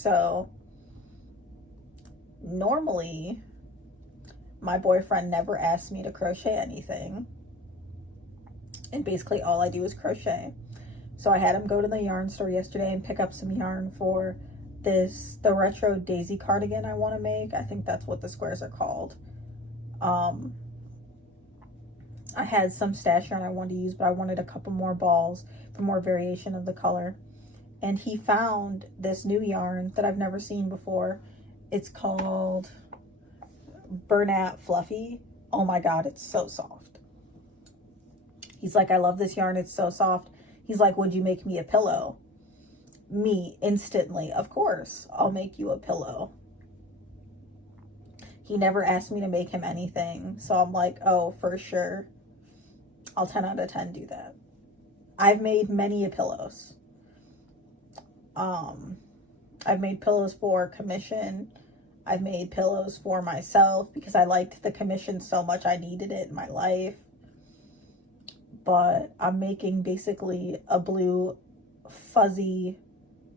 So normally my boyfriend never asks me to crochet anything, and basically all I do is crochet. So I had him go to the yarn store yesterday and pick up some yarn for the retro daisy cardigan I want to make. I think that's what the squares are called. I had some stash yarn I wanted to use, but I wanted a couple more balls for more variation of the color. And he found this new yarn that I've never seen before. It's called Bernat Fluffy. Oh my god, it's so soft. He's like, I love this yarn, it's so soft. He's like, would you make me a pillow? Me, instantly, of course, I'll make you a pillow. He never asked me to make him anything, so I'm like, oh, for sure. I'll 10 out of 10 do that. I've made many pillows. I've made pillows for commission. I've made pillows for myself because I liked the commission so much I needed it in my life. But I'm making basically a blue fuzzy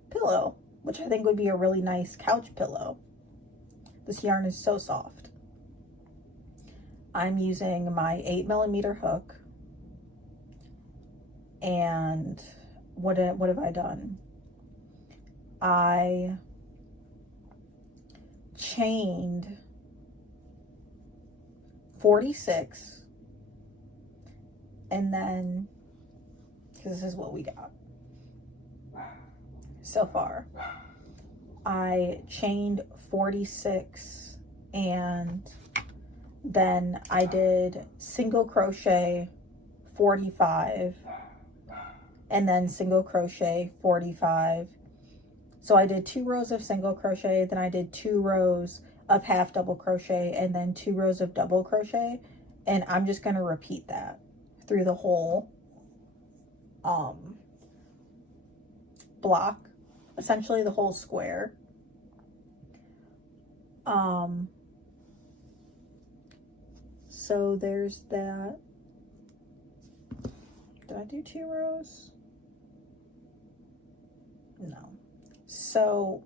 pillow, which I think would be a really nice couch pillow. This yarn is so soft. I'm using my 8mm hook. And what have I done? I chained 46, and then, because this is what we got so far, I chained 46, and then I did single crochet 45, and then single crochet 45. So I did 2 rows of single crochet, then I did 2 rows of half double crochet, and then 2 rows of double crochet, and I'm just going to repeat that through the whole block, essentially the whole square. So there's that. Did I do 2 rows? No. So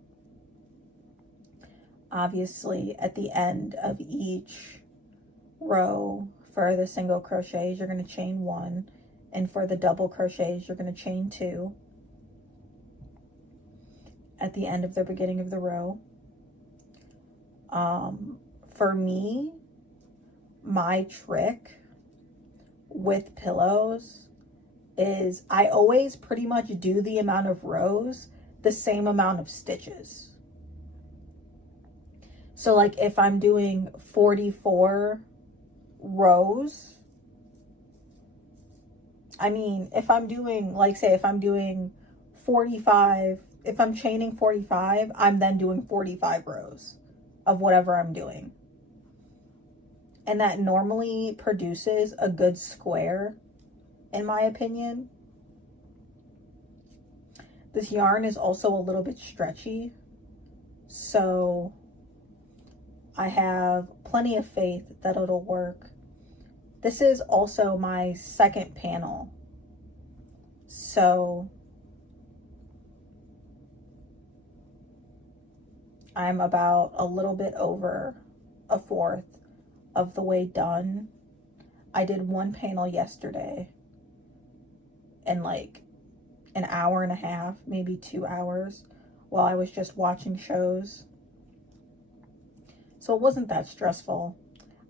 obviously at the end of each row for the single crochets, you're going to chain 1, and for the double crochets, you're going to chain 2 at the end of the beginning of the row. For me, my trick with pillows is I always pretty much do the amount of rows the same amount of stitches. So like if I'm doing 44 rows, I mean, if I'm doing, like, say if I'm doing 45, if I'm chaining 45, I'm then doing 45 rows of whatever I'm doing. And that normally produces a good square, in my opinion. This yarn is also a little bit stretchy, so I have plenty of faith that it'll work. This is also my second panel, so I'm about a little bit over a fourth of the way done. I did 1 panel yesterday in like an hour and a half, maybe 2 hours, while I was just watching shows. So it wasn't that stressful.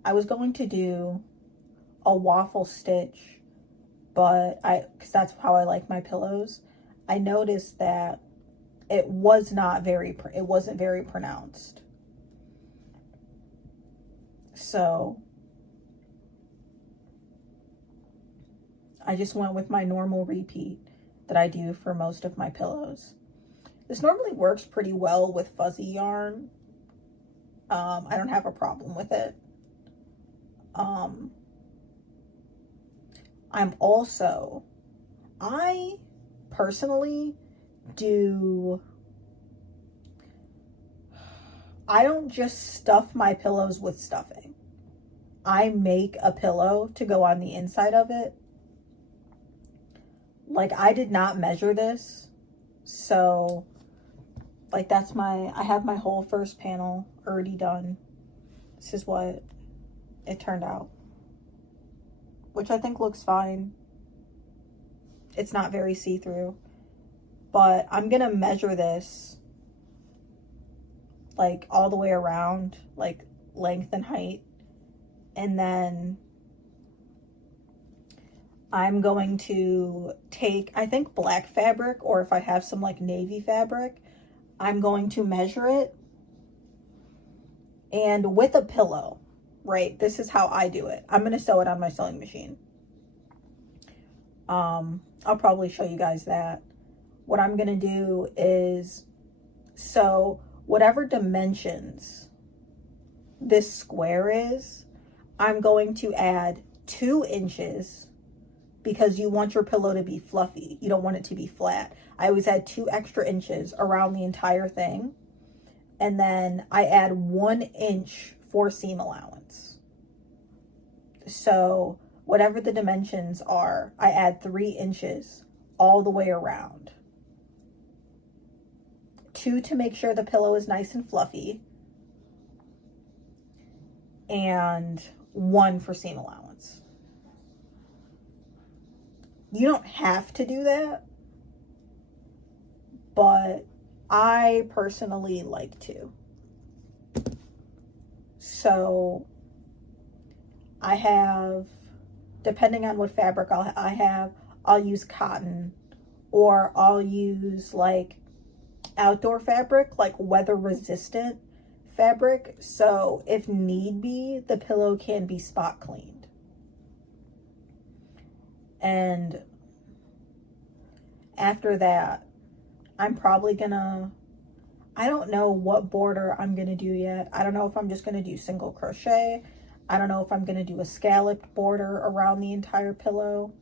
I was going to do a waffle stitch, but because that's how I like my pillows, I noticed that it wasn't very pronounced. So I just went with my normal repeat that I do for most of my pillows. This normally works pretty well with fuzzy yarn. I don't have a problem with it. I personally I don't just stuff my pillows with stuffing. I make a pillow to go on the inside of it. Like, I did not measure this, so Like that's I have my whole first panel already done. This is what it turned out, which I think looks fine. It's not very see-through, but I'm gonna measure this like all the way around, like length and height, and then I'm going to take, I think, black fabric, or if I have some like navy fabric, I'm going to measure it, and with a pillow, right? This is how I do it. I'm going to sew it on my sewing machine. I'll probably show you guys that. What I'm going to do is, so whatever dimensions this square is, I'm going to add 2 inches, because you want your pillow to be fluffy. You don't want it to be flat. I always add 2 extra inches around the entire thing. And then I add 1 inch for seam allowance. So whatever the dimensions are, I add 3 inches all the way around. 2 to make sure the pillow is nice and fluffy. And 1 for seam allowance. You don't have to do that, but I personally like to. So I have, depending on what fabric I have, I'll use cotton, or I'll use like outdoor fabric, like weather resistant fabric. So if need be, the pillow can be spot cleaned. And after that, I'm probably gonna, I don't know what border I'm gonna do yet. I don't know if I'm just gonna do single crochet. I don't know if I'm gonna do a scalloped border around the entire pillow,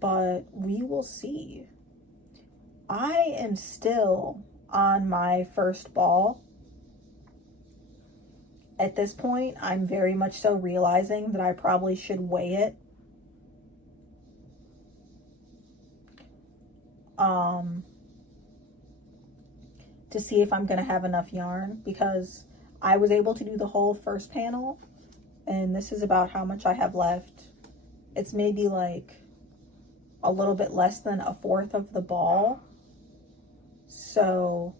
but we will see. I am still on my first ball. At this point, I'm very much so realizing that I probably should weigh it. To see if I'm gonna have enough yarn, because I was able to do the whole first panel, and this is about how much I have left. It's maybe like a little bit less than 1/4 of the ball. So,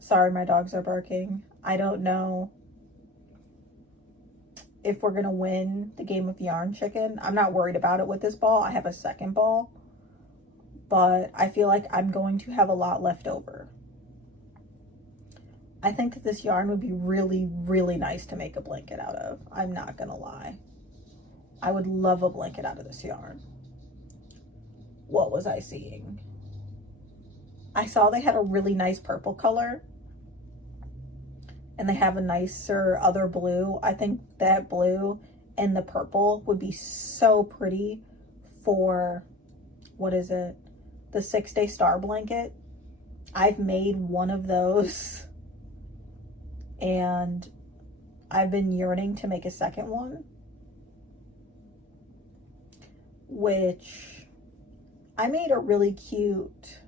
sorry, my dogs are barking. I don't know if we're gonna win the game of yarn chicken. I'm not worried about it with this ball. I have a second ball, but I feel like I'm going to have a lot left over. I think that this yarn would be really, really nice to make a blanket out of. I'm not gonna lie. I would love a blanket out of this yarn. What was I seeing? I saw they had a really nice purple color, and they have a nicer other blue. I think that blue and the purple would be so pretty for, what is it? The 6-day star blanket. I've made one of those, and I've been yearning to make a second one, which I made a really cute,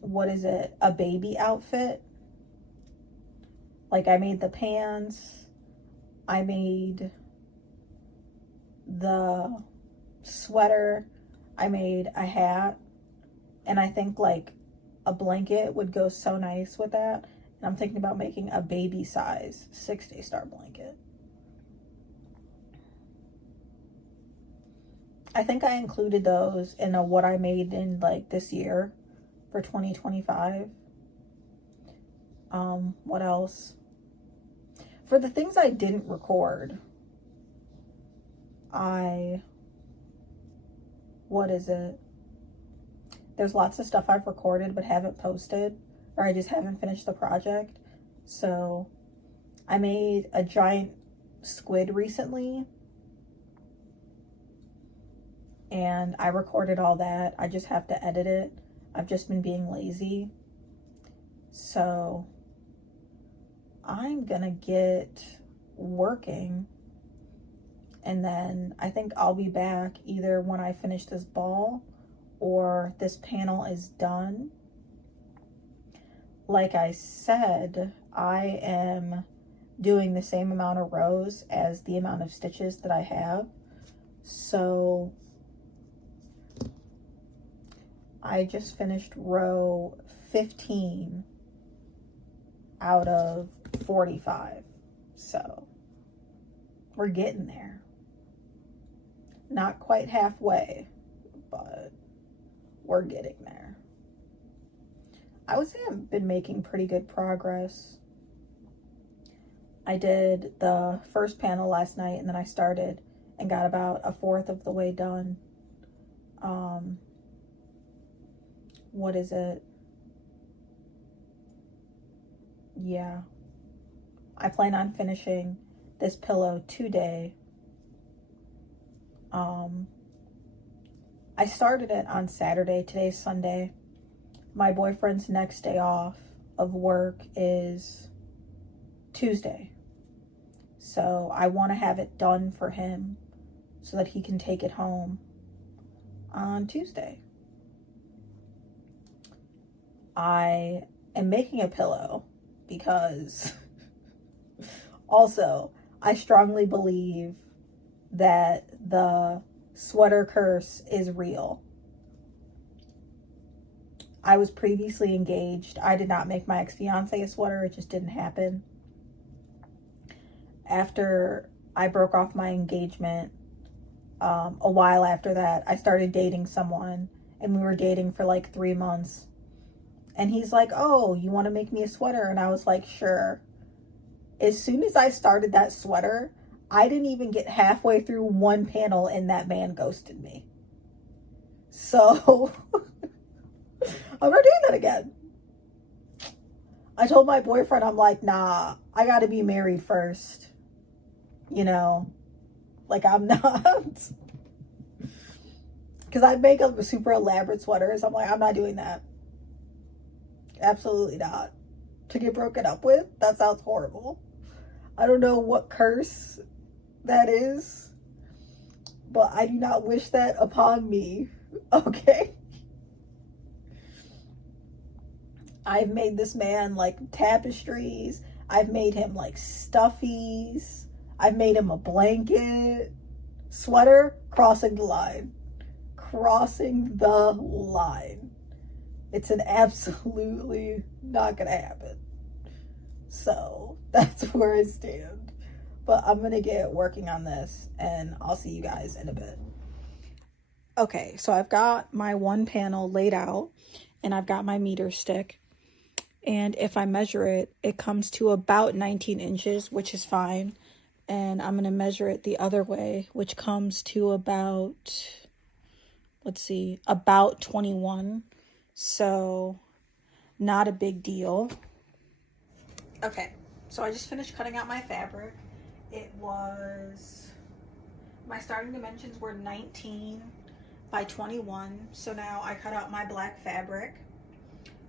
what is it? A baby outfit. Like I made the pants, I made the sweater, I made a hat, and I think like a blanket would go so nice with that. And I'm thinking about making a baby size 6-day star blanket. I think I included those in what I made in like this year for 2025. What else? For the things I didn't record, what is it? There's lots of stuff I've recorded but haven't posted, or I just haven't finished the project. So I made a giant squid recently, and I recorded all that. I just have to edit it. I've just been being lazy. So I'm gonna get working, and then I think I'll be back either when I finish this ball or this panel is done. Like I said, I am doing the same amount of rows as the amount of stitches that I have. So I just finished row 15 out of 45. So we're getting there. Not quite halfway, but we're getting there. I would say I've been making pretty good progress. I did the first panel last night, and then I started and got about a fourth of the way done. What is it? Yeah. I plan on finishing this pillow today. I started it on Saturday. Today's Sunday. My boyfriend's next day off of work is Tuesday. So I want to have it done for him so that he can take it home on Tuesday. I am making a pillow because also I strongly believe that the sweater curse is real. I was previously engaged. I did not make my ex-fiance a sweater. It just didn't happen. After I broke off my engagement, a while after that, I started dating someone, and we were dating for like 3 months. And he's like, oh, you want to make me a sweater? And I was like, sure. As soon as I started that sweater, I didn't even get halfway through one panel and that man ghosted me. So I'm not doing that again. I told my boyfriend, I'm like, nah, I gotta be married first. You know, like I'm not. Because I'd make up super elaborate sweaters. I'm like, I'm not doing that. Absolutely not. To get broken up with? That sounds horrible. I don't know what curse that is, but I do not wish that upon me. Okay? I've made this man like tapestries. I've made him like stuffies. I've made him a blanket. Sweater, crossing the line. Crossing the line. It's an absolutely not gonna happen. So that's where I stand. But I'm gonna get working on this and I'll see you guys in a bit. Okay, so I've got my one panel laid out and I've got my meter stick. And if I measure it, it comes to about 19 inches, which is fine. And I'm gonna measure it the other way, which comes to about, let's see, about 21. So not a big deal. Okay, so I just finished cutting out my fabric. It was, my starting dimensions were 19 by 21. So now I cut out my black fabric,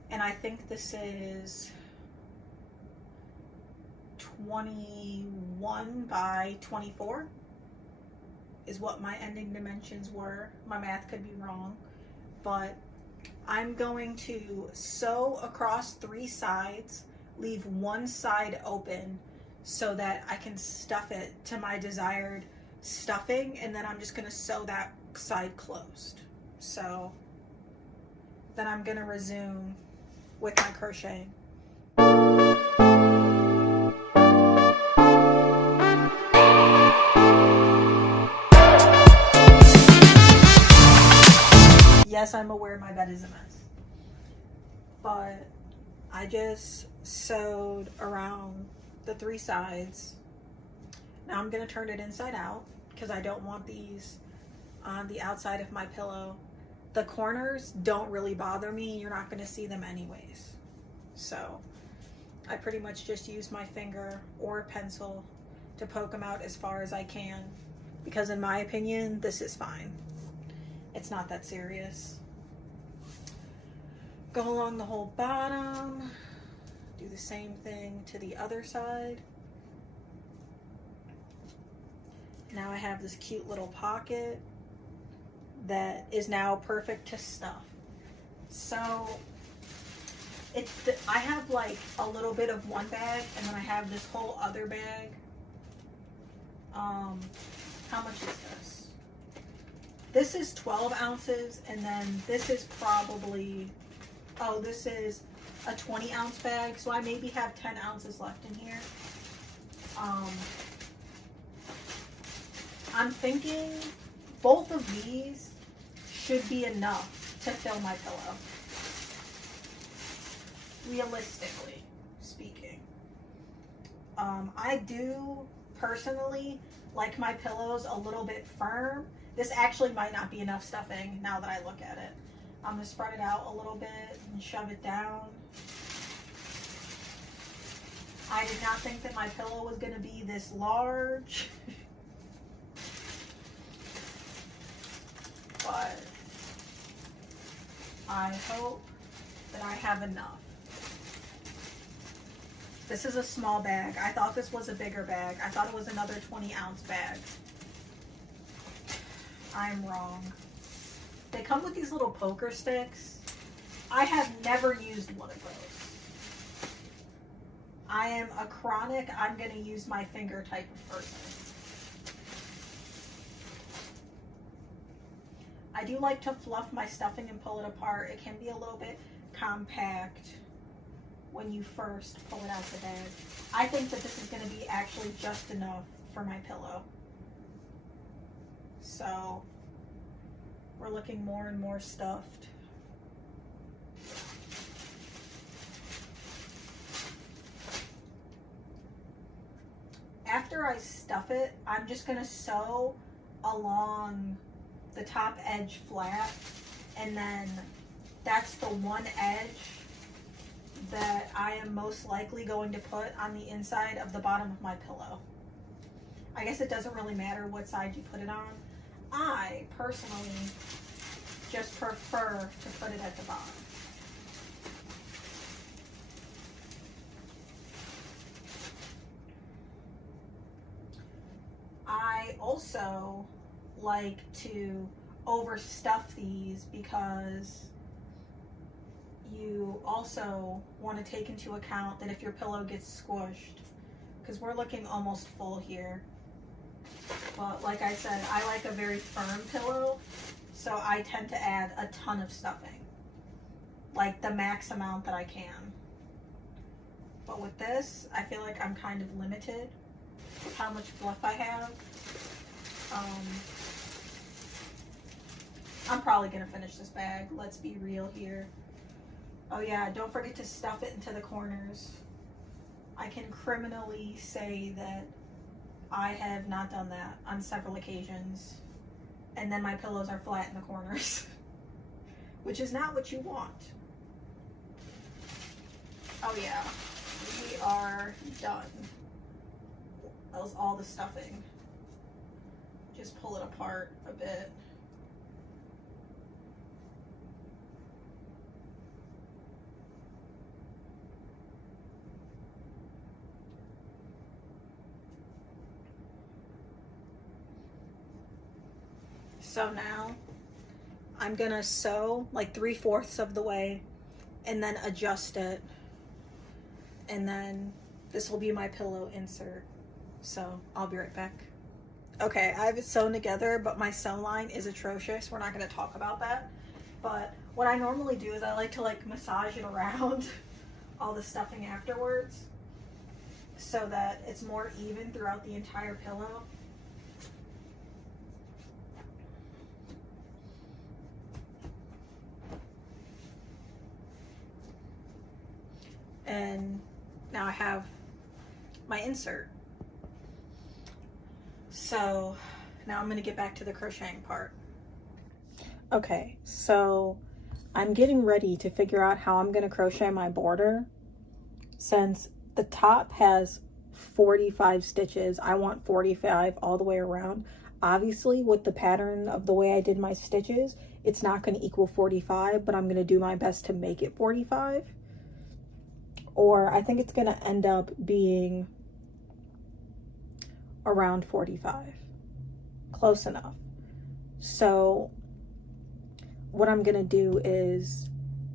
and I think this is 21 by 24 is what my ending dimensions were. My math could be wrong, but I'm going to sew across 3 sides, leave one side open so that I can stuff it to my desired stuffing, and then I'm just going to sew that side closed. So then I'm going to resume with my crocheting. Yes, I'm aware my bed is a mess, but I just sewed around the 3 sides. Now I'm going to turn it inside out because I don't want these on the outside of my pillow. The corners don't really bother me. You're not going to see them anyways. So I pretty much just use my finger or a pencil to poke them out as far as I can, because in my opinion, this is fine. It's not that serious. Go along the whole bottom. Do the same thing to the other side. Now I have this cute little pocket that is now perfect to stuff. So I have like a little bit of one bag, and then I have this whole other bag. How much is this? This is 12 ounces, and then this is probably, oh, this is a 20-ounce bag, so I maybe have 10 ounces left in here. I'm thinking both of these should be enough to fill my pillow, realistically speaking. I do personally like my pillows a little bit firm. This actually might not be enough stuffing now that I look at it. I'm gonna spread it out a little bit and shove it down. I did not think that my pillow was gonna be this large. But I hope that I have enough. This is a small bag. I thought this was a bigger bag. I thought it was another 20-ounce bag. I'm wrong. They come with these little poker sticks. I have never used one of those. I am a chronic, I'm gonna use my finger type of person. I do like to fluff my stuffing and pull it apart. It can be a little bit compact when you first pull it out the bag. I think that this is going to be actually just enough for my pillow. So we're looking more and more stuffed. After I stuff it, I'm just going to sew along the top edge flat, and then that's the one edge that I am most likely going to put on the inside of the bottom of my pillow. I guess it doesn't really matter what side you put it on. I personally just prefer to put it at the bottom. I also like to overstuff these because you also want to take into account that if your pillow gets squished, because we're looking almost full here. But like I said, I like a very firm pillow, so I tend to add a ton of stuffing, like the max amount that I can. But with this, I feel like I'm kind of limited with how much fluff I have. I'm probably gonna finish this bag, let's be real here. Oh yeah, don't forget to stuff it into the corners. I can criminally say that I have not done that on several occasions, and then my pillows are flat in the corners, which is not what you want. Oh yeah, we are done. That was all the stuffing. Just pull it apart a bit. So now I'm gonna sew like 3/4 of the way and then adjust it, and then this will be my pillow insert. So I'll be right back. Okay, I have it sewn together, but my sew line is atrocious. We're not gonna talk about that. But what I normally do is I like to like massage it around all the stuffing afterwards so that it's more even throughout the entire pillow. And now I have my insert. So now I'm going to get back to the crocheting part. Okay, so I'm getting ready to figure out how I'm going to crochet my border. Since the top has 45 stitches, I want 45 all the way around. Obviously, with the pattern of the way I did my stitches, it's not going to equal 45, but I'm going to do my best to make it 45. Or I think it's going to end up being around 45. Close enough. So what I'm gonna do is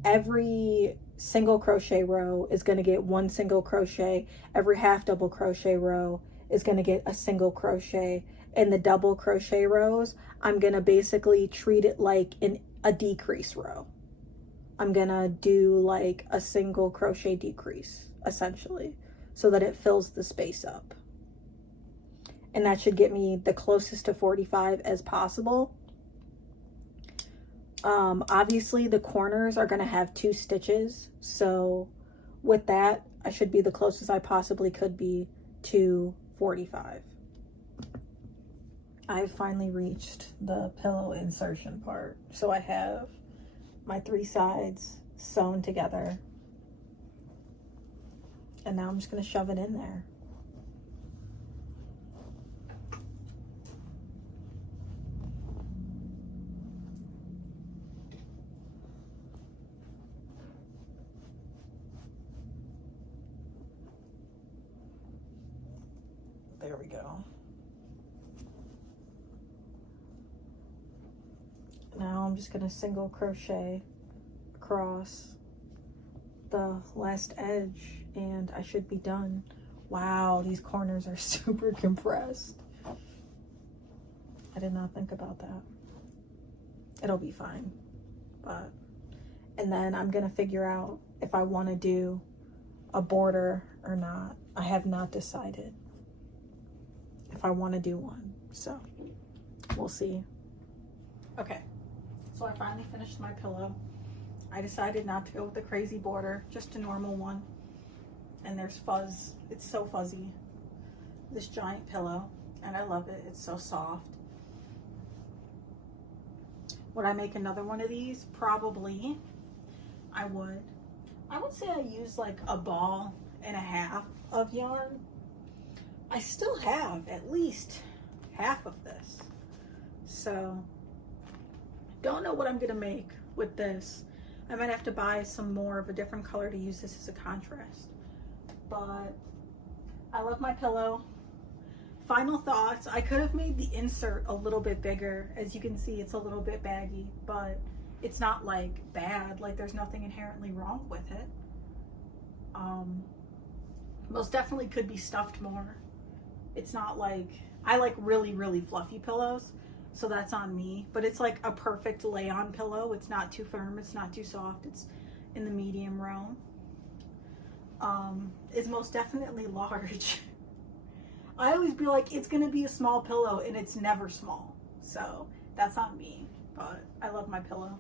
every single crochet row is gonna get one single crochet. Every half double crochet row is gonna get a single crochet. And the double crochet rows, I'm gonna basically treat it like a decrease row. I'm gonna do like a single crochet decrease, essentially, so that it fills the space up. And that should get me the closest to 45 as possible. Obviously the corners are gonna have 2 stitches, so with that I should be the closest I possibly could be to 45. I've finally reached the pillow insertion part. So I have my 3 sides sewn together, and now I'm just gonna shove it in there. There we go. Now I'm just gonna single crochet across the last edge and I should be done. Wow, these corners are super compressed. I did not think about that. It'll be fine. And then I'm gonna figure out if I want to do a border or not. I have not decided if I want to do one, so we'll see. Okay, so I finally finished my pillow. I decided not to go with the crazy border, just a normal one. And there's fuzz. It's so fuzzy, this giant pillow, and I love it. It's so soft. Would I make another one of these? Probably. I would say I use like a ball and a half of yarn. I still have at least half of this, so don't know what I'm gonna make with this. I might have to buy some more of a different color to use this as a contrast, but I love my pillow. Final thoughts: I could have made the insert a little bit bigger. As you can see, it's a little bit baggy, but it's not like bad. Like there's nothing inherently wrong with it. Most definitely could be stuffed more. It's not like, I like really, really fluffy pillows, so that's on me, but it's like a perfect lay-on pillow. It's not too firm, it's not too soft, it's in the medium realm. It's most definitely large. I always be like, it's gonna be a small pillow, and it's never small, so that's on me, but I love my pillow.